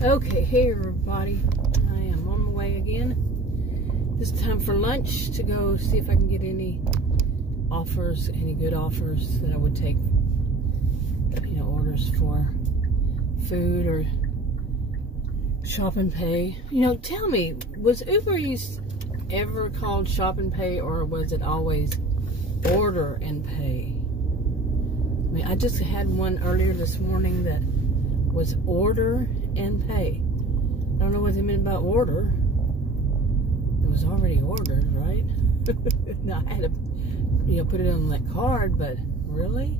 Okay, hey everybody, I am on my way again. This time for lunch to go see if I can get any offers, any good offers that I would take, you know, orders for food or shop and pay. You know, tell me, was Uber Eats ever called shop and pay, or was it always order and pay? I mean, I just had one earlier this morning that was order and pay. I don't know what they meant by order. It was already ordered, right? Now I had to, you know, put it on that card, but really?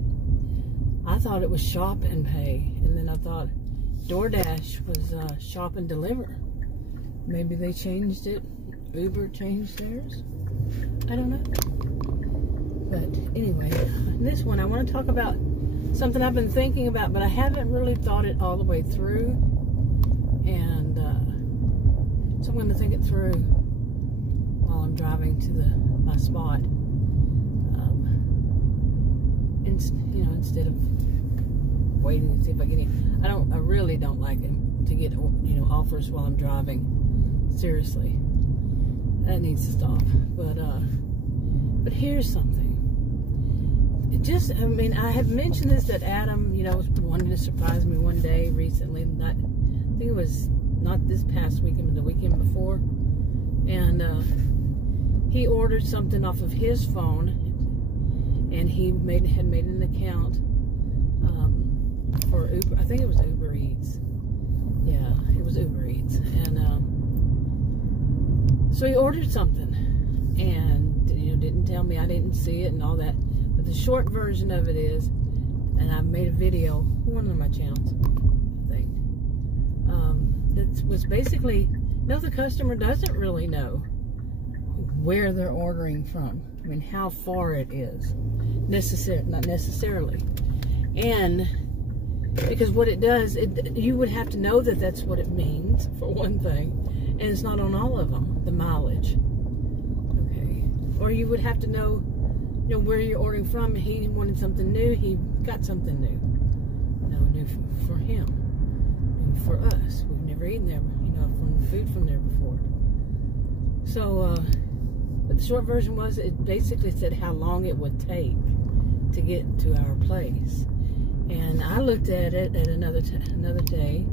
I thought it was shop and pay, and then I thought DoorDash was shop and deliver. Maybe they changed it. Uber changed theirs. I don't know. But anyway, this one I want to talk about something I've been thinking about, but I haven't really thought it all the way through. And so I'm going to think it through while I'm driving to my spot. You know, instead of waiting to see if I get any. I really don't like it to get, you know, offers while I'm driving. Seriously, that needs to stop. But here's something. I mean, I have mentioned this, that Adam, you know, was wanting to surprise me one day recently. I think it was not this past weekend, but the weekend before. And he ordered something off of his phone, and he had made an account for Uber. I think it was Uber Eats. Yeah, it was Uber Eats. And so he ordered something, and you know, didn't tell me, I didn't see it and all that. But the short version of it is, and I made a video, one of my channels, I think, that was basically, no, the customer doesn't really know where they're ordering from. I mean, how far it is, not necessarily. And because what it does, you would have to know that that's what it means, for one thing, and it's not on all of them, the mileage. Okay, or you would have to know, you know, where you're ordering from. He wanted something new. He got something new. You know, new for him, and for us. We've never eaten there, you know, food from there before. So, but the short version was, it basically said how long it would take to get to our place. And I looked at it at another day,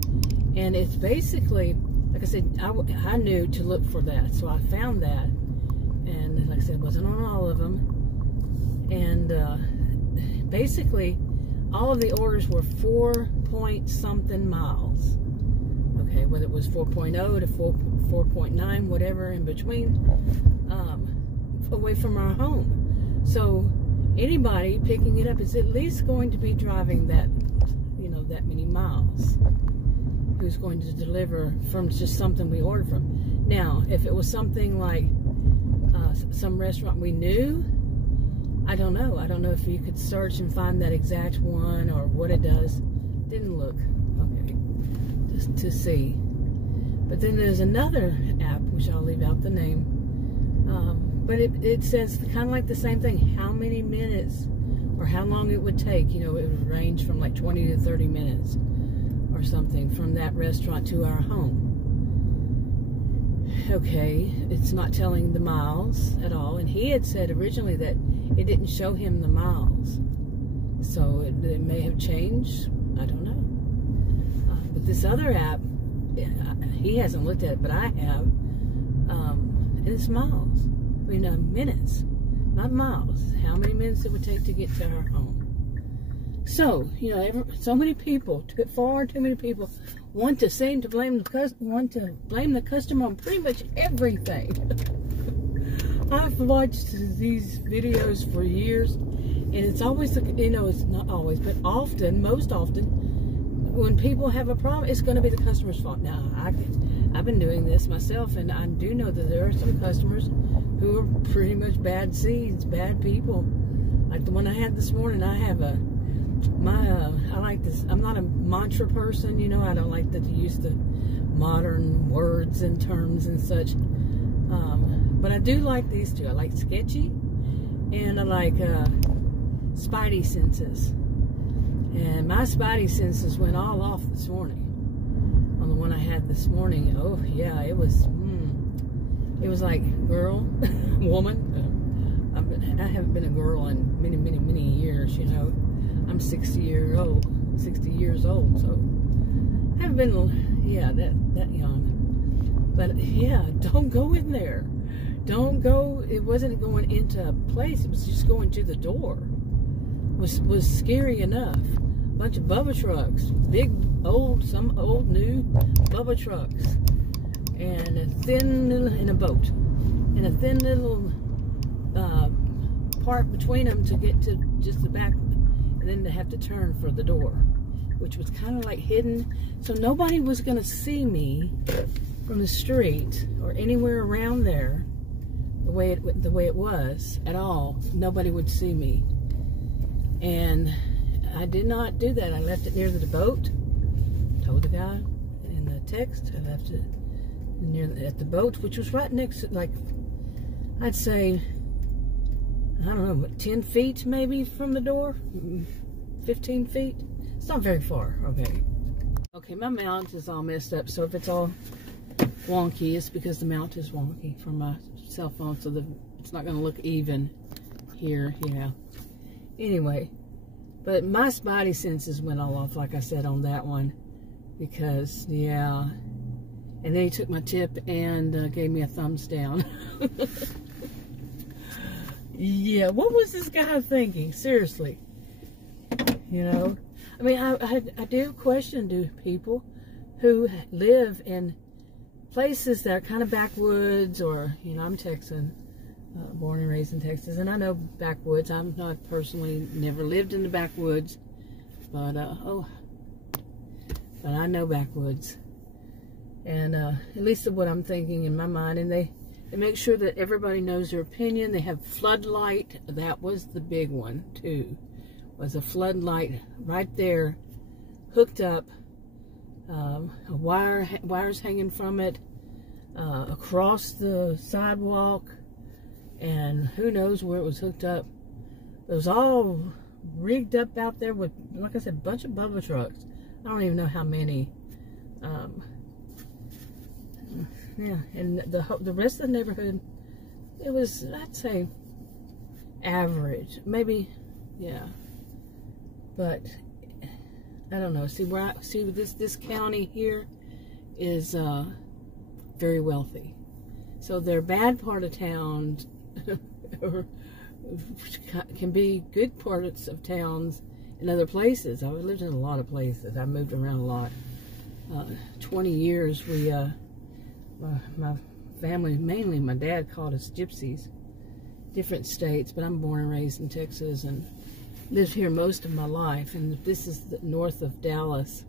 and it's basically, like I said, I knew to look for that, so I found that, and like I said, it wasn't on all of them. And basically, all of the orders were 4-point-something miles. Okay, whether it was 4.0 to 4.9, whatever in between, away from our home. So anybody picking it up is at least going to be driving that, you know, that many miles. Who's going to deliver from just something we ordered from? Now, if it was something like some restaurant we knew, I don't know. I don't know if you could search and find that exact one or what it does. Didn't look. Okay. Just to see. But then there's another app, which I'll leave out the name. But it says kind of like the same thing. How many minutes or how long it would take. You know, it would range from like 20 to 30 minutes or something from that restaurant to our home. Okay, it's not telling the miles at all. And he had said originally that it didn't show him the miles. So it may have changed. I don't know. But this other app, he hasn't looked at it, but I have. And it's miles. I mean, minutes, not miles. How many minutes it would take to get to our home. So, you know, so many people, far too many people, want to blame the customer on pretty much everything. I've watched these videos for years, and it's always, you know, it's not always, but often, most often, when people have a problem, it's going to be the customer's fault. Now, I've been doing this myself, and I do know that there are some customers who are pretty much bad seeds, bad people. Like the one I had this morning, I have I like this, I'm not a mantra person, you know, I don't like to use the modern words and terms and such. But I do like these two. I like sketchy, and I like spidey senses. And my spidey senses went all off this morning on the one I had this morning, oh yeah, it was like girl, woman. I haven't been a girl in many years, you know. I'm 60 years old, so I haven't been, yeah, that young. But yeah, don't go in there. Don't go. It wasn't going into a place. It was just going to the door. Was scary enough. A bunch of Bubba trucks, big old, some old new Bubba trucks, and a thin little, in a boat, and a thin little part between them to get to just the back, and then they have to turn for the door, which was kind of like hidden, so nobody was going to see me from the street or anywhere around there. The way it was at all, nobody would see me, and I did not do that. I left it near the boat. Told the guy in the text I left it at the boat, which was right next to, like, I'd say, I don't know, 10 feet maybe from the door, 15 feet. It's not very far. Okay, my mount is all messed up, so if it's all wonky, it's because the mount is wonky from my cell phone, so it's not going to look even here, you know. Anyway, but my spidey senses went all off, like I said, on that one, because, yeah. And then he took my tip and gave me a thumbs down. Yeah, what was this guy thinking? Seriously. You know? I mean, I do question, do people who live in places that are kind of backwoods, or, you know, I'm Texan, born and raised in Texas, and I know backwoods. I'm not personally, never lived in the backwoods, but but I know backwoods, and at least of what I'm thinking in my mind. And they make sure that everybody knows their opinion. They have floodlight. That was the big one too, was a floodlight right there, hooked up. Wires hanging from it across the sidewalk, and who knows where it was hooked up. It was all rigged up out there with, like I said, a bunch of Bubba trucks. I don't even know how many. Yeah, and the rest of the neighborhood, it was, I'd say, average, maybe, yeah, but I don't know. See this county here is very wealthy, so their bad part of town or can be good parts of towns in other places. I lived in a lot of places. I moved around a lot. 20 years we my family, mainly my dad, called us gypsies. Different states, but I'm born and raised in Texas and lived here most of my life, and this is the north of Dallas,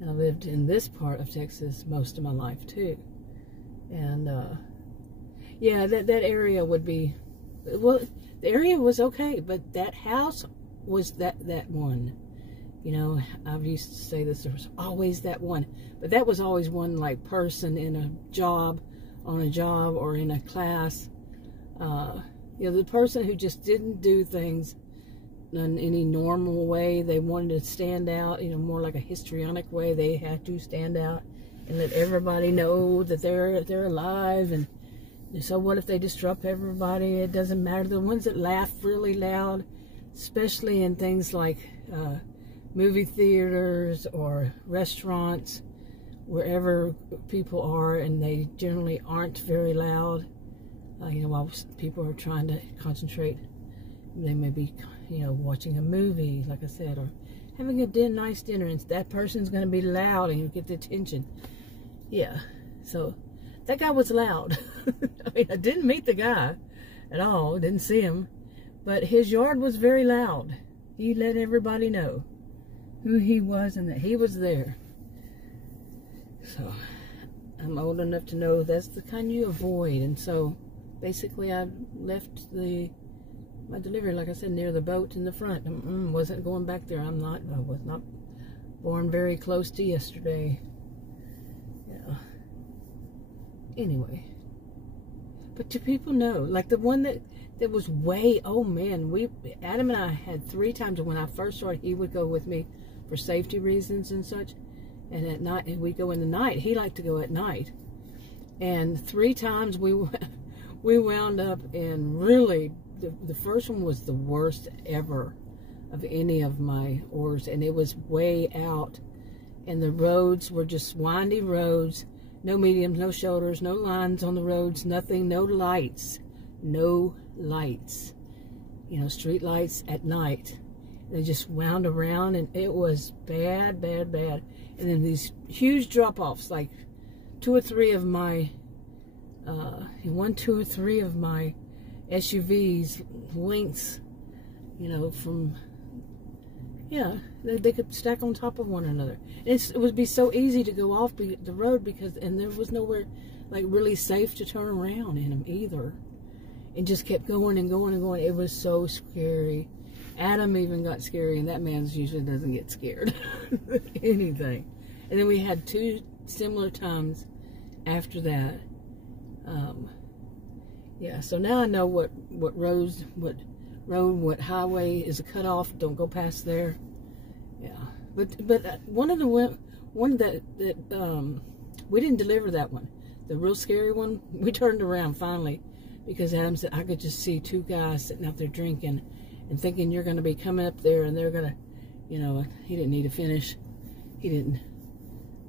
and I lived in this part of Texas most of my life too. And yeah, that area would be, well, the area was okay, but that house was that one, you know. I used to say this, there was always that one, but that was always one, like, person in a job, on a job, or in a class, you know, the person who just didn't do things in any normal way. They wanted to stand out, you know, more like a histrionic way. They had to stand out and let everybody know that they're alive. And so what if they disrupt everybody? It doesn't matter. The ones that laugh really loud, especially in things like movie theaters or restaurants, wherever people are, and they generally aren't very loud, you know, while people are trying to concentrate. They may be, you know, watching a movie, like I said, or having a nice dinner, and that person's going to be loud and you'll get the attention. Yeah, so that guy was loud. I mean, I didn't meet the guy at all, didn't see him, but his yard was very loud. He let everybody know who he was and that he was there. So I'm old enough to know that's the kind you avoid. And so basically I left my delivery, like I said, near the boat in the front. Wasn't going back there. I was not born very close to yesterday. Yeah. Anyway, but do people know, like the one that was way, oh man, Adam and I had 3 times when I first started, he would go with me for safety reasons and such. And at night, and we go in the night. He liked to go at night. And 3 times we wound up in really, the first one was the worst ever of any of my orders. And it was way out. And the roads were just windy roads. No mediums, no shoulders, no lines on the roads, nothing, no lights. No lights. You know, street lights at night. They just wound around, and it was bad, bad, bad. And then these huge drop-offs, like 2 or 3 of my, 2 or 3 of my SUVs lengths, you know, from, yeah, they could stack on top of one another. And it would be so easy to go off the road because, and there was nowhere, like, really safe to turn around in them either. It just kept going and going and going. It was so scary. Adam even got scary, and that man usually doesn't get scared. Anything. And then we had 2 similar times after that. Yeah, so now I know what roads, what road, what highway is a cutoff. Don't go past there. Yeah, but one that we didn't deliver that one. The real scary one, we turned around finally because Adam said I could just see 2 guys sitting out there drinking. And thinking you're going to be coming up there and they're going to, you know, he didn't need to finish. He didn't.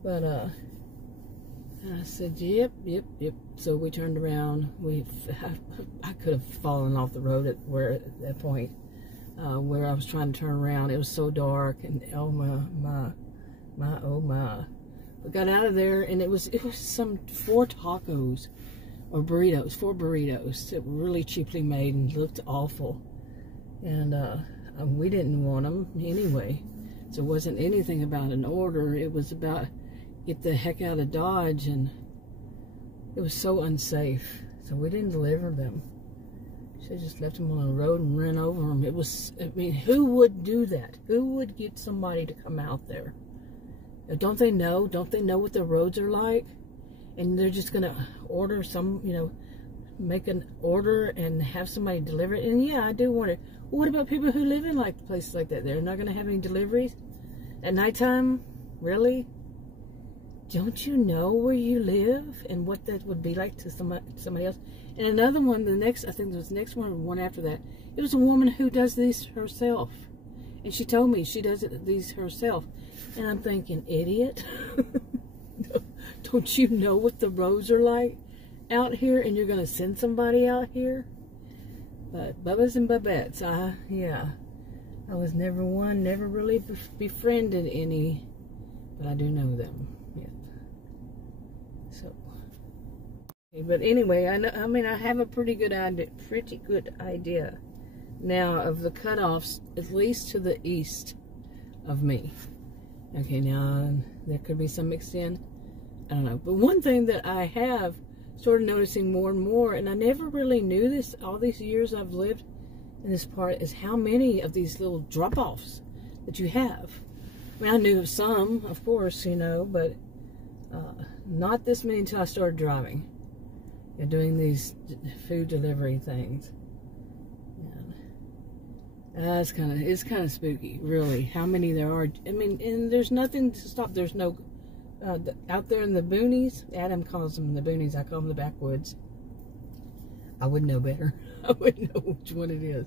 But, I said, yep. So we turned around. I could have fallen off the road at that point, where I was trying to turn around. It was so dark, and oh my. We got out of there, and it was some 4 tacos or burritos, 4 burritos that were really cheaply made and looked awful. And we didn't want them anyway. So it wasn't anything about an order. It was about get the heck out of Dodge, and it was so unsafe. So we didn't deliver them. Should have just left them on the road and ran over them. It was, I mean, who would do that? Who would get somebody to come out there? Don't they know? Don't they know what the roads are like? And they're just going to order some, you know, make an order and have somebody deliver it. And yeah, I do want it. What about people who live in like places like that? They're not going to have any deliveries at nighttime? Really? Don't you know where you live and what that would be like to somebody else? And another one, I think it was the next one after that, it was a woman who does these herself. And she told me she does these herself. And I'm thinking, idiot. Don't you know what the roads are like out here, and you're going to send somebody out here? But Bubba's and Bubettes, yeah. I was never really befriended any, but I do know them. Yeah. So, okay, but anyway, I have a pretty good idea now of the cutoffs, at least to the east of me. Okay, now there could be some mixed in. I don't know. But one thing that I have started noticing more and more, and I never really knew this all these years I've lived in this part, is how many of these little drop-offs that you have. I mean, I knew of some, of course, you know, but not this many until I started driving and doing these food delivery things. It's kind of spooky, really, how many there are. I mean, and there's nothing to stop. There's no out there in the boonies. Adam calls them the boonies. I call them the backwoods. I would know better. I wouldn't know which one it is.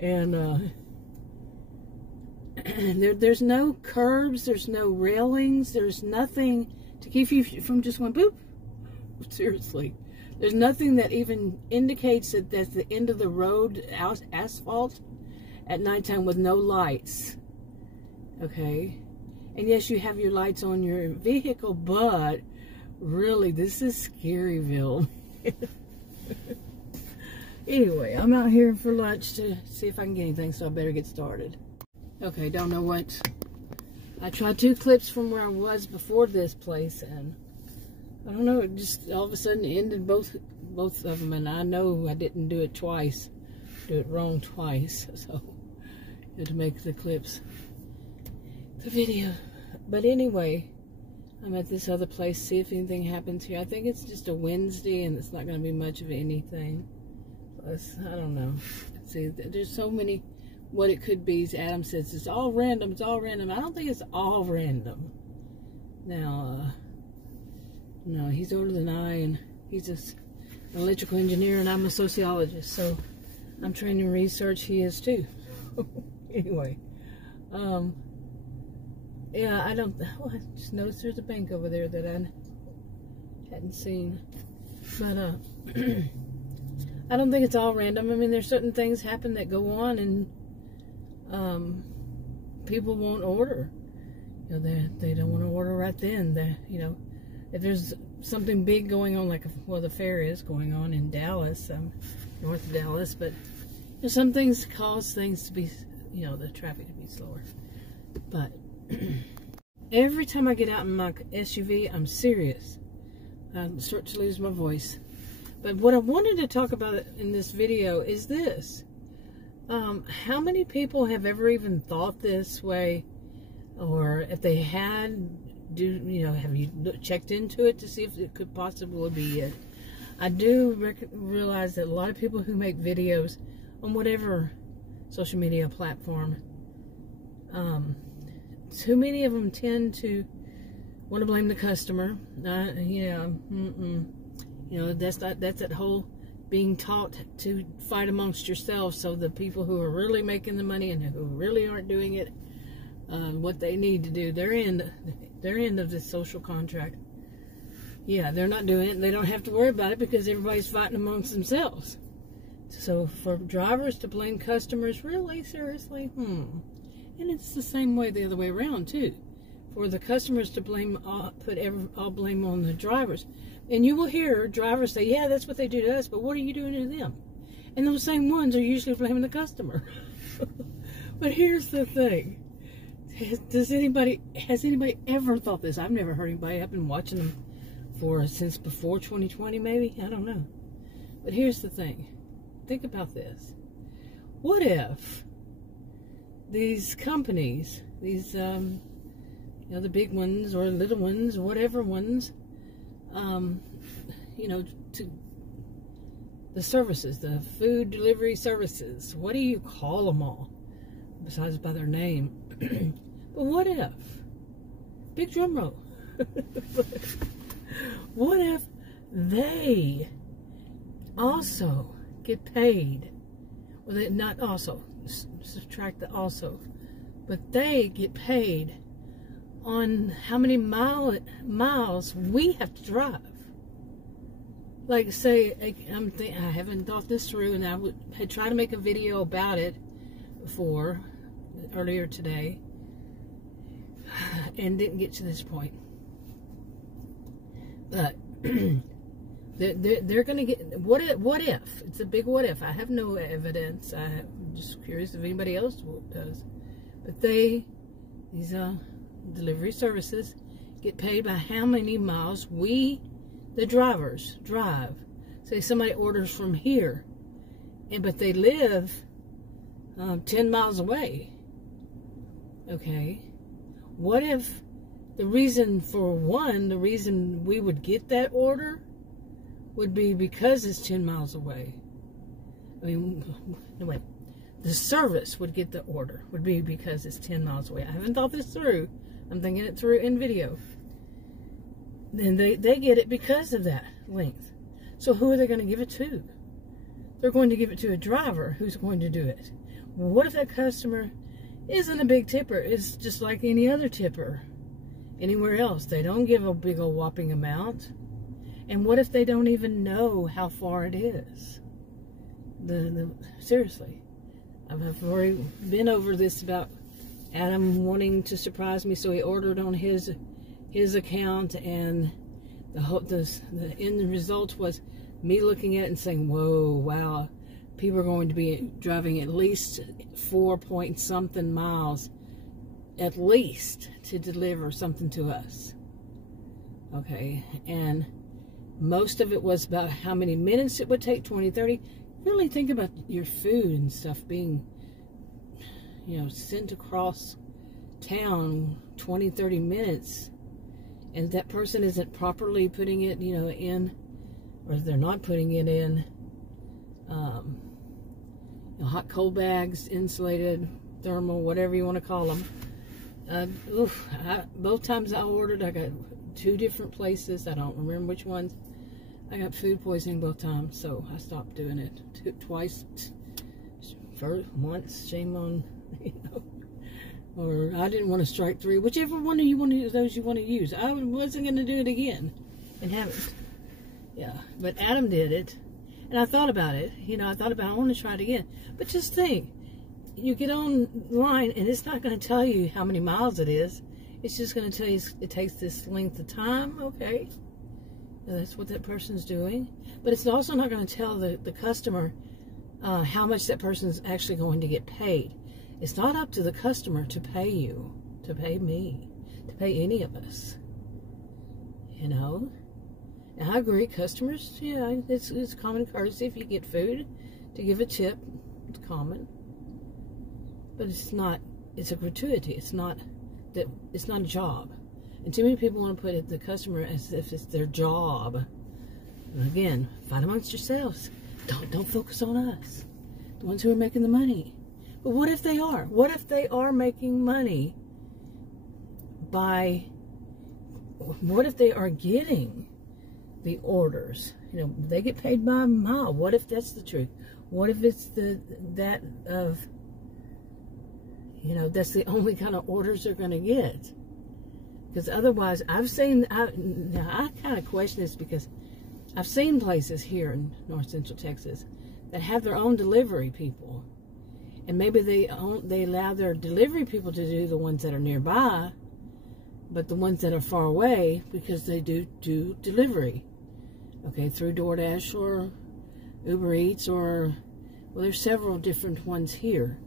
And there's no curbs. There's no railings. There's nothing to keep you from just going boop. Seriously, there's nothing that even indicates that that's the end of the road, asphalt at nighttime with no lights. Okay. And yes, you have your lights on your vehicle, but really, this is Scaryville. Anyway, I'm out here for lunch to see if I can get anything, so I better get started. Okay, don't know what. I tried 2 clips from where I was before this place, and I don't know, it just all of a sudden ended both of them, and I know I didn't do it twice. Do it wrong twice, so I had to make the clips. The video. But anyway, I'm at this other place, see if anything happens here. I think it's just a Wednesday and it's not going to be much of anything. Plus, I don't know. See, there's so many what it could be. Adam says it's all random, it's all random. I don't think it's all random. Now, no, he's older than I, and he's an electrical engineer, and I'm a sociologist, so I'm trained in research. He is too. Anyway, yeah, I just noticed there's a bank over there that I hadn't seen, but I don't think it's all random. I mean, there's certain things happen that go on, and people won't order. You know, they don't want to order right then. You know, if there's something big going on, like, well, the fair is going on in Dallas, north of Dallas, but you know, some things cause things to be, you know, the traffic to be slower. But every time I get out in my SUV, I'm serious. I start to lose my voice. But what I wanted to talk about in this video is this. How many people have ever even thought this way? Or if they had, have you checked into it to see if it could possibly be it? I do realize that a lot of people who make videos on whatever social media platform, too many of them tend to want to blame the customer. That's that whole being taught to fight amongst yourselves. So the people who are really making the money and who really aren't doing it, what they need to do, their end of the social contract. Yeah, they're not doing it. They don't have to worry about it because everybody's fighting amongst themselves. So for drivers to blame customers, really, seriously, And it's the same way the other way around too. For the customers to blame, put all blame on the drivers. And you will hear drivers say, yeah, that's what they do to us, but what are you doing to them? And those same ones are usually blaming the customer. But here's the thing. Has anybody ever thought this? I've never heard anybody. I've been watching them since before 2020, maybe. I don't know. But here's the thing. Think about this. What if these companies, these, the big ones or little ones, whatever ones, to the services, the food delivery services, what do you call them all besides by their name? But what if, big drum roll, what if they also get paid? Well, they not also, subtract the also, but they get paid on how many miles we have to drive. Like, say, I haven't thought this through, and I had tried to make a video about it earlier today, and didn't get to this point. But they're going to get, what if? It's a big what if. I have no evidence. I'm just curious if anybody else does. But these delivery services get paid by how many miles we, the drivers, drive. Say somebody orders from here, but they live 10 miles away. Okay. What if the reason we would get that order would be because it's 10 miles away? I mean, no, wait. The service would get the order, would be because it's 10 miles away. I haven't thought this through. I'm thinking it through in video. Then they get it because of that length. So who are they going to give it to? They're going to give it to a driver who's going to do it. Well, what if that customer isn't a big tipper? It's just like any other tipper anywhere else. They don't give a big old whopping amount. And what if they don't even know how far it is? Seriously. I've already been over this about Adam wanting to surprise me, so he ordered on his account, and the end result was me looking at it and saying, whoa, wow, people are going to be driving at least 4-point-something miles at least to deliver something to us. Okay, and most of it was about how many minutes it would take, 20, 30. Really think about your food and stuff being, sent across town 20, 30 minutes, and that person isn't properly putting it, in, or they're not putting it in, hot cold bags, insulated, thermal, whatever you want to call them, Both times I ordered, I got 2 different places. I don't remember which ones. I got food poisoning both times, so I stopped doing it. Twice. Once, shame on, you know. Or I didn't want to strike 3. Whichever one of you want to use, those you want to use. I wasn't going to do it again, and haven't. Yeah, but Adam did it, and I thought about it. You know, I want to try it again. But just think, you get online, and it's not going to tell you how many miles it is. It's just going to tell you it takes this length of time. Okay, and that's what that person's doing. But it's also not going to tell the customer how much that person's actually going to get paid. It's not up to the customer to pay you, to pay me, to pay any of us. You know? And I agree, customers, yeah, it's common courtesy if you get food to give a tip. It's common. But it's not, it's a gratuity. It's not a job. And too many people want to put the customer as if it's their job. And again, fight amongst yourselves. Don't focus on us, the ones who are making the money. But what if they are? What if they are making money by, what if they are getting the orders? You know, they get paid by a mile. What if that's the truth? What if it's that of, you know, that's the only kind of orders they're going to get? Because otherwise, I kind of question this because I've seen places here in North Central Texas that have their own delivery people. And maybe they allow their delivery people to do the ones that are nearby, but the ones that are far away, because they do delivery. Okay, through DoorDash or Uber Eats or, well, there's several different ones here.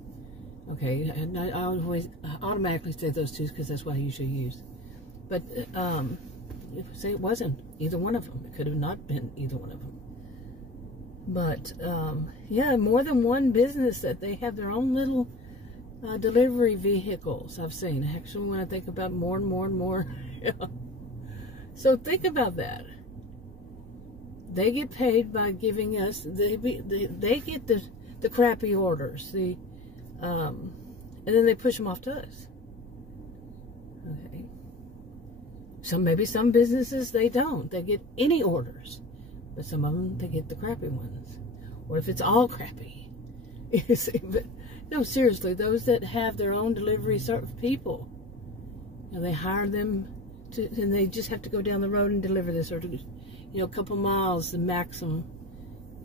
Okay, and I always automatically say those 2 because that's what I usually use. But say it wasn't either one of them. It could have not been either one of them. But, yeah, more than one business that they have their own little delivery vehicles I've seen. Actually, when I think about more and more and more. Yeah. So think about that. They get paid by giving us, they get the crappy orders, and then they push them off to us. Okay. So maybe some businesses, they don't. They get any orders. But some of them, they get the crappy ones. What if it's all crappy? You see, but no, seriously, those that have their own delivery people, you know, they hire them to, and they just have to go down the road and deliver this, or to, you know, a couple miles, the maximum.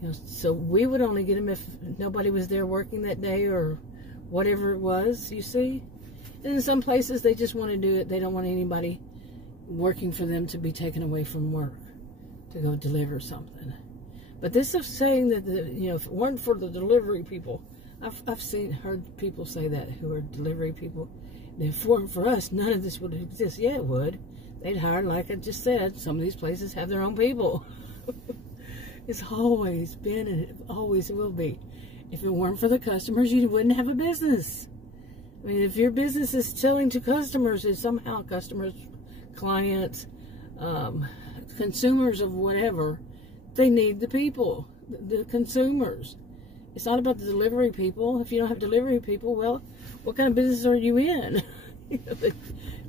You know, so we would only get them if nobody was there working that day or whatever it was. You see, and in some places they just want to do it. They don't want anybody working for them to be taken away from work to go deliver something. But this is saying that, you know, if it weren't for the delivery people, I've heard people say that who are delivery people, and if it weren't for us, none of this would exist. Yeah, it would. They'd hire, like I just said, some of these places have their own people. It's always been, and it always will be. If it weren't for the customers, you wouldn't have a business. I mean, if your business is selling to customers, and somehow customers, clients, consumers of whatever, they need the people, the consumers. It's not about the delivery people. If you don't have delivery people, well, what kind of business are you in?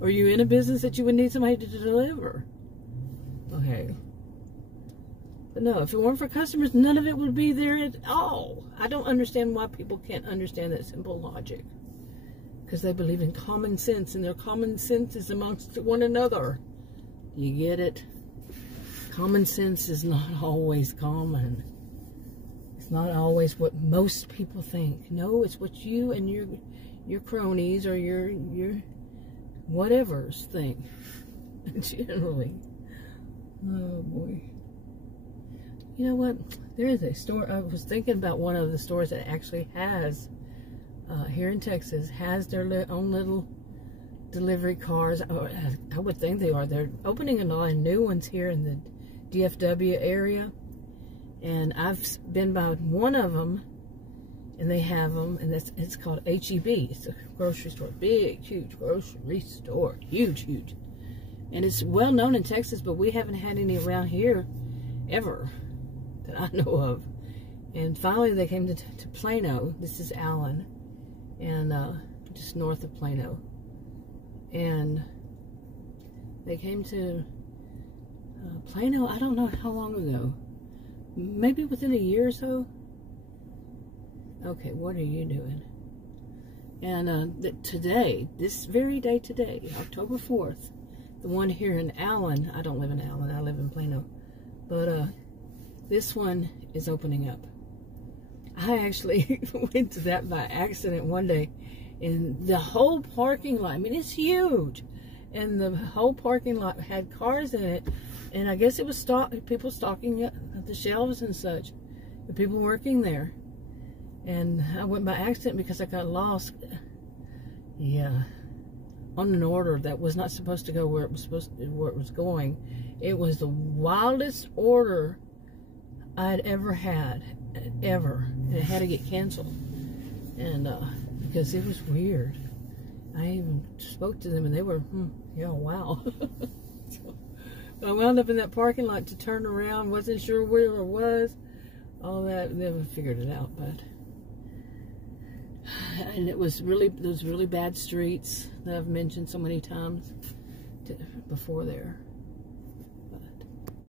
Are you in a business that you would need somebody to deliver? Okay. But no, if it weren't for customers, none of it would be there at all. I don't understand why people can't understand that simple logic. Because they believe in common sense, and their common sense is amongst one another. You get it? Common sense is not always common. It's not always what most people think. No, it's what you and your cronies or your whatevers think. Generally. Oh boy. You know what? There is a store. I was thinking about one of the stores that actually has here in Texas, has their own little delivery cars. I would think they are. They're opening a lot of new ones here in the DFW area, and I've been by one of them, and they have them, and it's called HEB. It's a grocery store, big, huge grocery store, huge, and it's well known in Texas, but we haven't had any around here ever that I know of. And finally, they came to Plano. This is Allen, and just north of Plano. and they came to Plano, I don't know how long ago. Maybe within a year or so. Okay, what are you doing? And today, this very day today, October 4th, the one here in Allen, I don't live in Allen, I live in Plano, but this one is opening up. I actually went to that by accident one day, and the whole parking lot, I mean, it's huge, and the whole parking lot had cars in it, and I guess it was people stocking at the shelves and such, the people working there. And I went by accident because I got lost. Yeah, on an order that was not supposed to go where it was going. It was the wildest order I'd ever had, ever. And it had to get canceled, and because it was weird. I even spoke to them, and they were, yeah, wow. So I wound up in that parking lot to turn around. Wasn't sure where it was. All that, never figured it out, but. And it was really, those really bad streets that I've mentioned so many times before there.